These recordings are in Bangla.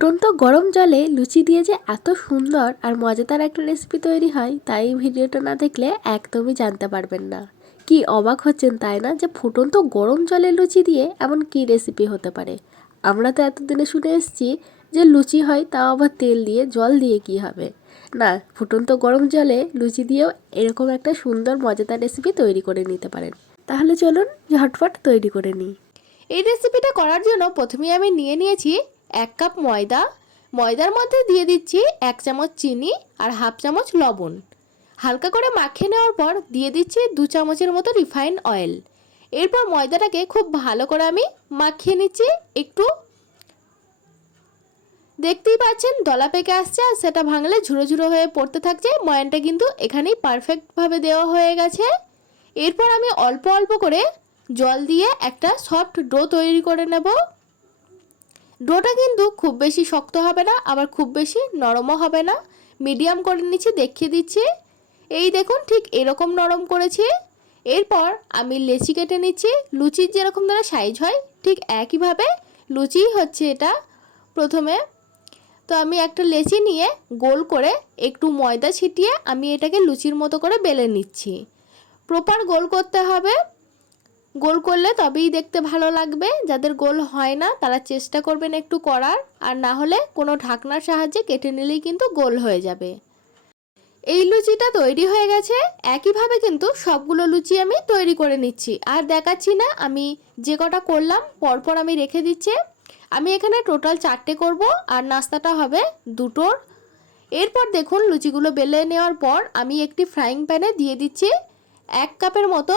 ফুটন্ত গরম জলে লুচি দিয়ে যে এত সুন্দর আর মজাদার একটা রেসিপি তৈরি হয়, তাই ভিডিওটা না দেখলে একদমই জানতে পারবেন না। কি অবাক হচ্ছেন তাই না যে ফুটন্ত গরম জলে লুচি দিয়ে এমন কি রেসিপি হতে পারে? আমরা তো এতদিনে শুনে এসেছি যে লুচি হয়, তাও আবার তেল দিয়ে, জল দিয়ে কি হবে? না, ফুটন্ত গরম জলে লুচি দিয়েও এরকম একটা সুন্দর, মজাদার রেসিপি তৈরি করে নিতে পারেন। তাহলে চলুন ঝটফট তৈরি করে নিই। এই রেসিপিটা করার জন্য প্রথমে আমি নিয়ে নিয়েছি এক কাপ ময়দা, ময়দার মধ্যে দিয়ে দিচ্ছি এক চামচ চিনি আর হাফ চামচ লবণ। হালকা করে মাখিয়ে নেওয়ার পর দিয়ে দিচ্ছি দু চামচের মতো রিফাইন অয়েল। এরপর ময়দাটাকে খুব ভালো করে আমি মাখিয়ে নিচ্ছি একটু। দেখতেই পাচ্ছেন, দলা পেকে আসছে আর সেটা ভাঙলে ঝুড়ো ঝুড়ো হয়ে পড়তে থাকছে। ময়ানটা কিন্তু এখানেই পারফেক্টভাবে দেওয়া হয়ে গেছে। এরপর আমি অল্প অল্প করে জল দিয়ে একটা সফট ডো তৈরি করে নেব। ডোটা কিন্তু খুব বেশি শক্ত হবে না, আবার খুব বেশি নরমও হবে না। মিডিয়াম করে নিচ্ছি দেখিয়ে দিচ্ছি। এই দেখুন, ঠিক এরকম নরম করেছি। এরপর আমি লেচি কেটে নিচ্ছি। লুচির যেরকম ধরে সাইজ হয়, ঠিক একইভাবে লুচি হচ্ছে এটা প্রথমে। তো আমি একটা লেচি নিয়ে গোল করে একটু ময়দা ছিটিয়ে আমি এটাকে লুচির মতো করে বেলে নিচ্ছি। প্রপার গোল করতে হবে। গোল করলে তবেই দেখতে ভালো লাগবে। যাদের গোল হয় না, তারা চেষ্টা করবেন একটু করার। আর না হলে কোনো ঢাকনার সাহায্যে কেটে নিলেই কিন্তু গোল হয়ে যাবে। এই লুচিটা তৈরি হয়ে গেছে। একইভাবে কিন্তু সবগুলো লুচি আমি তৈরি করে নিচ্ছি। আর দেখাচ্ছি না, আমি যে কটা করলাম, পরপর আমি রেখে দিচ্ছি। আমি এখানে টোটাল চারটে করব। আর নাস্তাটা হবে দুটোর। এরপর দেখুন লুচিগুলো বেলে নেওয়ার পর আমি একটি ফ্রাইং প্যানে দিয়ে দিচ্ছি এক কাপের মতো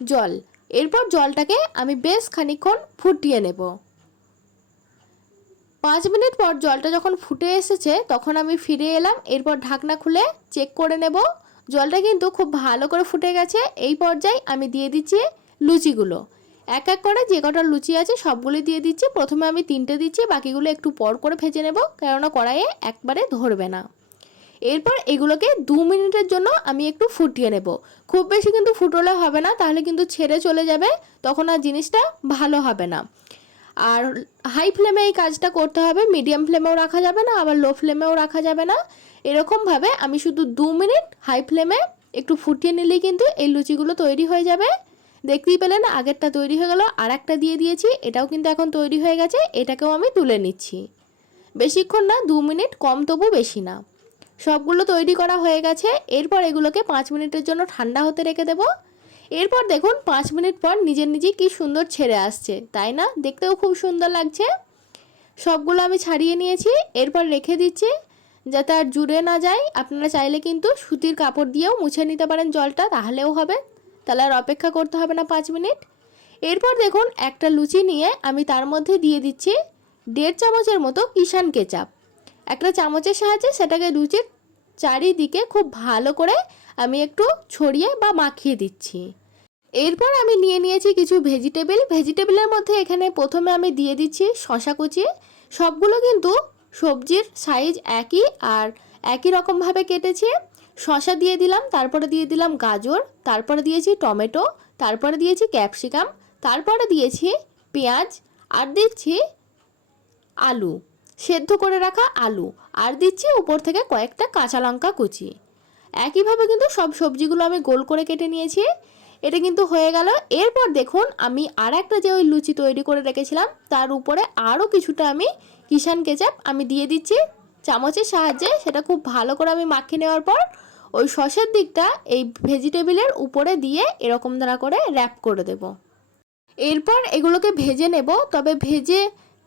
জল। এরপর জলটাকে আমি বেশ খানিক্ষণ ফুটিয়ে নেব। পাঁচ মিনিট পর জলটা যখন ফুটে এসেছে, তখন আমি ফিরে এলাম, এরপর ঢাকনা খুলে চেক করে নেব। জলটা কিন্তু খুব ভালো করে ফুটে গেছে। এই পর্যায়ে আমি দিয়ে দিচ্ছি লুচিগুলো। এক এক করে যে কটা লুচি আছে, সবগুলি দিয়ে দিচ্ছি। প্রথমে আমি তিনটে দিচ্ছি, বাকিগুলো একটু পর করে ভেজে নেব, কেননা কড়াইয়ে একবারে ধরবে না। এরপর এগুলোকে দু মিনিটের জন্য আমি একটু ফুটিয়ে নেব। খুব বেশি কিন্তু ফুটোলে হবে না, তাহলে কিন্তু ছেড়ে চলে যাবে, তখন আর জিনিসটা ভালো হবে না। আর হাই ফ্লেমে এই কাজটা করতে হবে, মিডিয়াম ফ্লেমেও রাখা যাবে না, আবার লো ফ্লেমেও রাখা যাবে না। এরকমভাবে আমি শুধু দু মিনিট হাই ফ্লেমে একটু ফুটিয়ে নিলেই কিন্তু এই লুচিগুলো তৈরি হয়ে যাবে। দেখতেই পেলেন আগেরটা তৈরি হয়ে গেল আর একটা দিয়ে দিয়েছি, এটাও কিন্তু এখন তৈরি হয়ে গেছে, এটাকেও আমি তুলে নিচ্ছি। বেশিক্ষণ না, দু মিনিট, কম তবু বেশি না। সবগুলো তৈরি করা হয়ে গেছে। এরপর এগুলোকে পাঁচ মিনিটের জন্য ঠান্ডা হতে রেখে দেবো। এরপর দেখুন, পাঁচ মিনিট পর নিজের নিজেই কি সুন্দর ছেড়ে আসছে, তাই না? দেখতেও খুব সুন্দর লাগছে। সবগুলো আমি ছাড়িয়ে নিয়েছি। এরপর রেখে দিচ্ছি যাতে আর জুড়ে না যায়। আপনারা চাইলে কিন্তু সুতির কাপড় দিয়েও মুছে নিতে পারেন জলটা, তাহলেও হবে। তাহলে আর অপেক্ষা করতে হবে না পাঁচ মিনিট। এরপর দেখুন, একটা লুচি নিয়ে আমি তার মধ্যে দিয়ে দিচ্ছি দেড় চামচের মতো কিষান কেচাপ। একটা চামচের সাহায্যে সেটাকে লুচির চারিদিকে খুব ভালো করে আমি একটু ছড়িয়ে বা মাখিয়ে দিচ্ছি। এরপর আমি নিয়ে নিয়েছি কিছু ভেজিটেবল। ভেজিটেবলের মধ্যে এখানে প্রথমে আমি দিয়ে দিচ্ছি শশা কুচি। সবগুলো কিন্তু সবজির সাইজ একই আর একই রকমভাবে কেটেছি। শশা দিয়ে দিলাম, তারপরে দিয়ে দিলাম গাজর, তারপরে দিয়েছি টমেটো, তারপরে দিয়েছি ক্যাপসিকাম, তারপরে দিয়েছি পেঁয়াজ আর দিচ্ছি আলু। সেদ্ধ করে রাখা আলু আর দিচ্ছি উপর থেকে কয়েকটা কাঁচা লঙ্কা কুচি। একইভাবে কিন্তু সব সবজিগুলো আমি গোল করে কেটে নিয়েছি। এটা কিন্তু হয়ে গেল। এরপর দেখুন আমি আর একটা যে ওই লুচি তৈরি করে রেখেছিলাম, তার উপরে আরও কিছুটা আমি কিষান কেচাপ আমি দিয়ে দিচ্ছি। চামচের সাহায্যে সেটা খুব ভালো করে আমি মাখিয়ে নেওয়ার পর ওই সসের দিকটা এই ভেজিটেবিলের উপরে দিয়ে এরকম দ্বারা করে র্যাপ করে দেব। এরপর এগুলোকে ভেজে নেব, তবে ভেজে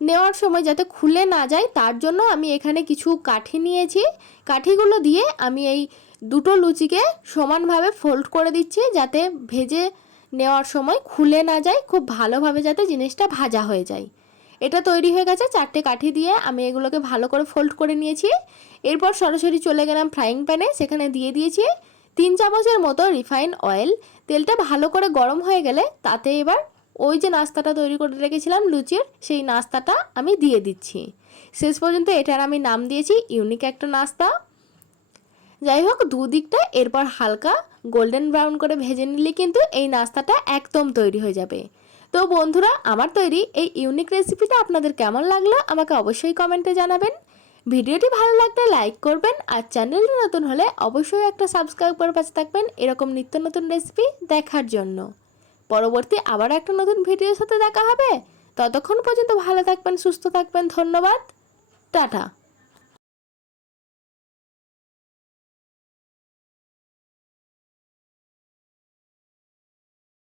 নেওয়ার সময় যাতে খুলে না যায়, তার জন্য আমি এখানে কিছু কাঠি নিয়েছি। কাঠিগুলো দিয়ে আমি এই দুটো লুচিকে সমানভাবে ফোল্ড করে দিচ্ছি, যাতে ভেজে নেওয়ার সময় খুলে না যায়, খুব ভালোভাবে যাতে জিনিসটা ভাজা হয়ে যায়। এটা তৈরি হয়ে গেছে, চারটে কাঠি দিয়ে আমি এগুলোকে ভালো করে ফোল্ড করে নিয়েছি। এরপর সরাসরি চলে গেলাম ফ্রাইং প্যানে সেখানে দিয়ে দিয়েছি তিন চামচের মতো রিফাইন অয়েল তেলটা ভালো করে গরম হয়ে গেলে তাতে এবার ওই যে নাস্তাটা তৈরি করে রেখেছিলাম, লুচির, সেই নাস্তাটা আমি দিয়ে দিচ্ছি। শেষ পর্যন্ত এটার আমি নাম দিয়েছি, ইউনিক একটা নাস্তা। যাই হোক, দুদিকটা এরপর হালকা গোল্ডেন ব্রাউন করে ভেজে নিলে কিন্তু এই নাস্তাটা একদম তৈরি হয়ে যাবে। তো বন্ধুরা, আমার তৈরি এই ইউনিক রেসিপিটা আপনাদের কেমন লাগল আমাকে অবশ্যই কমেন্টে জানাবেন। ভিডিওটি ভালো লাগলে লাইক করবেন আর চ্যানেলটি নতুন হলে অবশ্যই একটা সাবস্ক্রাইব করে পাশে থাকবেন এরকম নিত্য নতুন রেসিপি দেখার জন্য। পরবর্তী আবার একটা নতুন ভিডিওর সাথে দেখা হবে। ততক্ষণ পর্যন্ত ভালো থাকবেন, সুস্থ থাকবেন, ধন্যবাদ। টাটা।